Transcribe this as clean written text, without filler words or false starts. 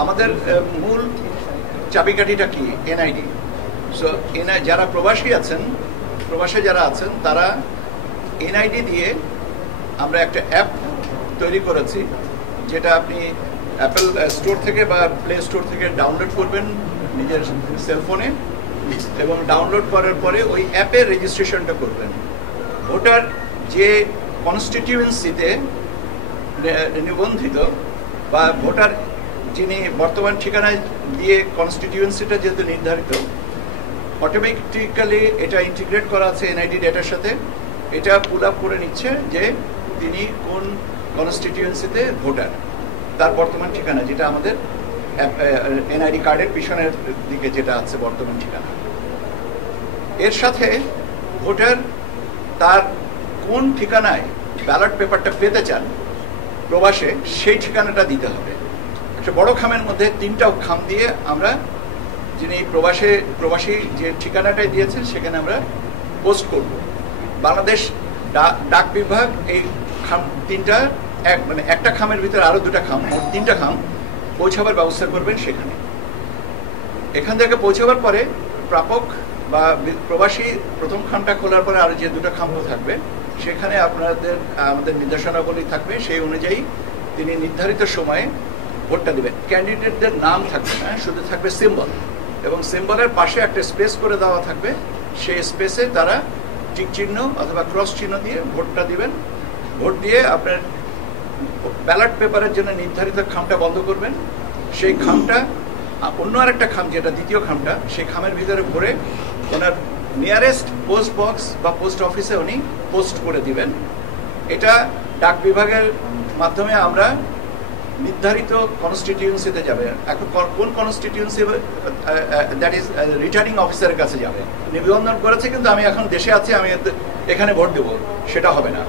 আমাদের মূল চাবিকাঠিটা কি? এনআইডি। সো যারা প্রবাসে যারা আছেন তারা এনআইডি দিয়ে আমরা একটা অ্যাপ তৈরি করেছি, যেটা আপনি অ্যাপেল স্টোর থেকে বা প্লে স্টোর থেকে ডাউনলোড করবেন নিজের সেলফোনে, এবং ডাউনলোড করার পরে ওই অ্যাপের রেজিস্ট্রেশনটা করবেন। ভোটার যে কনস্টিটিউয়েন্সিতে নিবন্ধিত বা ভোটার যিনি বর্তমান ঠিকানায় দিয়ে কনস্টিটিউয়েন্সিটা যেহেতু নির্ধারিত, অটোমেটিক্যালি এটা ইন্টিগ্রেট করা আছে এনআইডি ডেটার সাথে। এটা পুল আপ করে নিচ্ছে যে তিনি কোন কনস্টিটিউয়েন্সিতে ভোটার, তার বর্তমান ঠিকানা, যেটা আমাদের এনআইডি কার্ডের পিছনের দিকে যেটা আছে বর্তমান ঠিকানা। এর সাথে ভোটার তার কোন ঠিকানায় ব্যালট পেপারটা পেতে চান প্রবাসে, সেই ঠিকানাটা দিতে হবে। একটা বড় খামের মধ্যে 3টা খাম দিয়ে আমরা যিনি প্রবাসী যে ঠিকানাটাই দিয়েছেন সেখানে আমরা পোস্ট করব। বাংলাদেশ ডাক বিভাগ এই খাম 3টা মানে একটা খামের ভিতরে আরো 2টা খাম, 3টা খাম পৌঁছাবার ব্যবস্থা করবেন সেখানে। এখান থেকে পৌঁছাবার পরে প্রাপক বা প্রবাসী প্রথম খামটা খোলার পরে আরো যে 2টা খাম থাকবে, সেখানে আমাদের নির্দেশনাবলী থাকবে, সেই অনুযায়ী তিনি নির্ধারিত সময়ে ভোটটা দিবেন। ক্যান্ডিডেটদের নাম থাকবে না, শুধু থাকবে সিম্বল, এবং সিম্বলের পাশে একটা স্পেস করে দেওয়া থাকবে। সেই স্পেসে তারা টিক চিহ্ন অথবা ক্রস চিহ্ন দিয়ে ভোটটা দিবেন। ভোট দিয়ে আপনার ব্যালট পেপারের জন্য নির্ধারিত খামটা বন্ধ করবেন। সেই খামটা অন্য আরেকটা খাম, যেটা দ্বিতীয় খামটা, সেই খামের ভিতরে ভরে ওনার নিয়ারেস্ট পোস্ট বক্স বা পোস্ট অফিসে উনি পোস্ট করে দিবেন। এটা ডাক বিভাগের মাধ্যমে আমরা নির্ধারিত কনস্টিটিউয়েন্সিতে যাবে। এখন কোন কনস্টিটিউয়েন্সি, দ্যাট ইজ রিটার্নিং অফিসারের কাছে যাবে। নিবন্ধন করেছে কিন্তু আমি এখন দেশে আছি, আমি এখানে ভোট দেবো, সেটা হবে না।